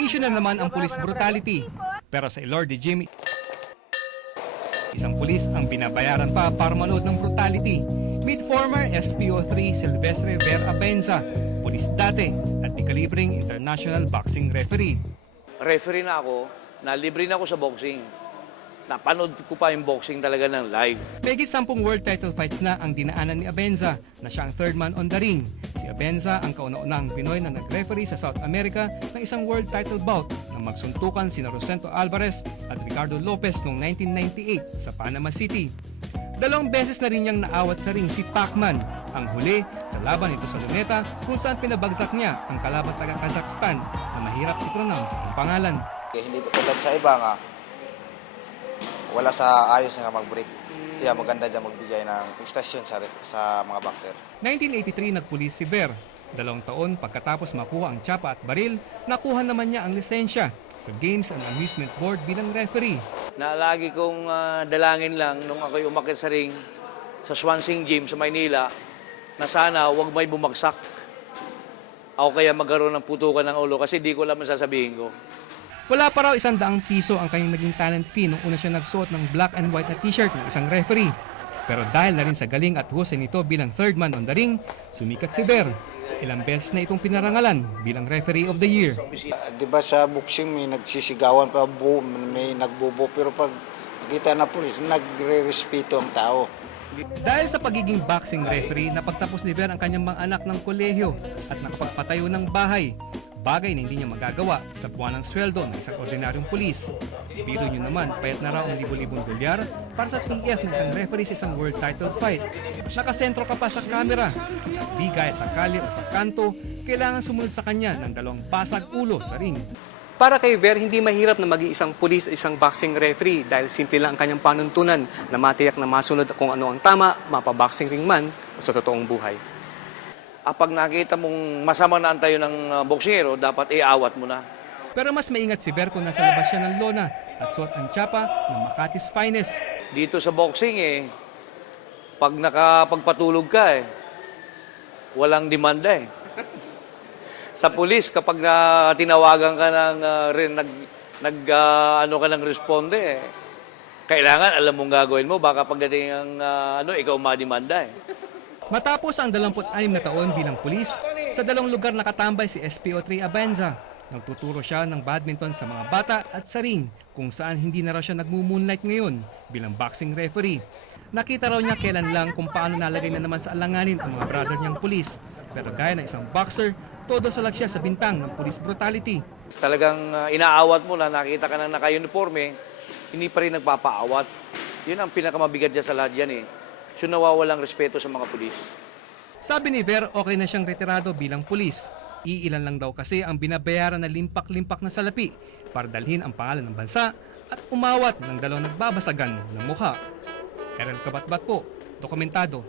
Issue na naman ang police brutality. Pero sa Ilorde Jim, isang pulis ang binabayaran pa para manood ng brutality. Meet former SPO3 Silvestre Ver Abenza, pulis dati at ikalibring international boxing referee. Referee na ako, nalibre na ako sa boxing. Napanood ko pa yung boxing talaga ng live. Megit 10 world title fights na ang dinaanan ni Abenza na siya ang third man on the ring. Si Abenza ang kauna-unahang Pinoy na nag-referee sa South America ng isang world title bout na magsuntukan sina Rosendo Alvarez at Ricardo Lopez noong 1998 sa Panama City. 2 beses na rin niyang naawat sa ring si Pacman, ang huli sa laban nito sa Luneta kung saan pinabagsak niya ang kalaban taga Kazakhstan na mahirap i-pronounce ang pangalan. Hindi tulad sa iba nga, wala sa ayos nga mag-break. Siya maganda dyan magbigay ng extension sa mga boxer. 1983 nagpulis si Ver. 2 taon pagkatapos makuha ang tsapa at baril, nakuha naman niya ang lisensya sa Games and Amusement Board bilang referee. Lagi kong dalangin lang nung ako'y umakyat sa ring sa Swansea Gym sa Maynila na sana huwag may bumagsak. Ako kaya magkaroon ng putukan ng ulo kasi di ko alam ang sasabihin ko. Wala pa raw 100 piso ang kanyang naging talent fee nung una siya nagsuot ng black and white na t-shirt ng isang referee. Pero dahil na rin sa galing at husay nito bilang third man on the ring, sumikat si Ver. Ilang beses na itong pinarangalan bilang referee of the year. Di ba sa boxing may nagsisigawan pa, may nagbubo, pero pag nakita na pulis, nagre-respeto ang tao. Dahil sa pagiging boxing referee, napagtapos ni Ver ang kanyang mga anak ng kolehiyo at nakapagpatayo ng bahay. Bagay na hindi niya magagawa sa buwan ng sweldo ng isang ordinaryong pulis. Biro nyo naman, payat na raw ang libo-libong dolyar para sa TF ng isang referee sa isang world title fight. Nakasentro ka pa sa kamera. Di gaya sa kalye o sa kanto, kailangan sumunod sa kanya ng 2 basag ulo sa ring. Para kay Ver, hindi mahirap na maging isang pulis at isang boxing referee dahil simple lang ang kanyang panuntunan na matiyak na masunod kung ano ang tama, mapaboxing ring man o sa totoong buhay. Pag nakita mong masama na antayo ng boksingero, dapat iawat mo na. Pero mas maingat si Ver kung nasa labas siya ng lona at suot ang tsapa ng Makati's finest. Dito sa boxing pag nakapagpatulog ka walang demanda Sa pulis, kapag tinawagan ka ng ano ka ng responde, kailangan alam mong gagawin mo, baka pagdating ang ikaw mademanda Matapos ang 26 na taon bilang pulis, sa 2 lugar nakatambay si SPO3 Abenza. Nagtuturo siya ng badminton sa mga bata at sa ring, kung saan hindi na raw siya nagmumoonlight ngayon bilang boxing referee. Nakita raw niya kailan lang kung paano nalagay na naman sa alanganin ang mga brother niyang pulis. Pero gaya ng isang boxer, todo salag siya sa bintang ng police brutality. Talagang inaawat mo na, nakita ka na naka-uniforme, hindi pa rin nagpapaawat. Yun ang pinakamabigat niya sa lahat yan So nawawalang respeto sa mga pulis. Sabi ni Ver, okay na siyang retirado bilang pulis. Iilan lang daw kasi ang binabayaran na limpak-limpak na salapi para dalhin ang pangalan ng bansa at umawat ng 2 nagbabasagan ng mukha. Errol Kabatbat po, dokumentado.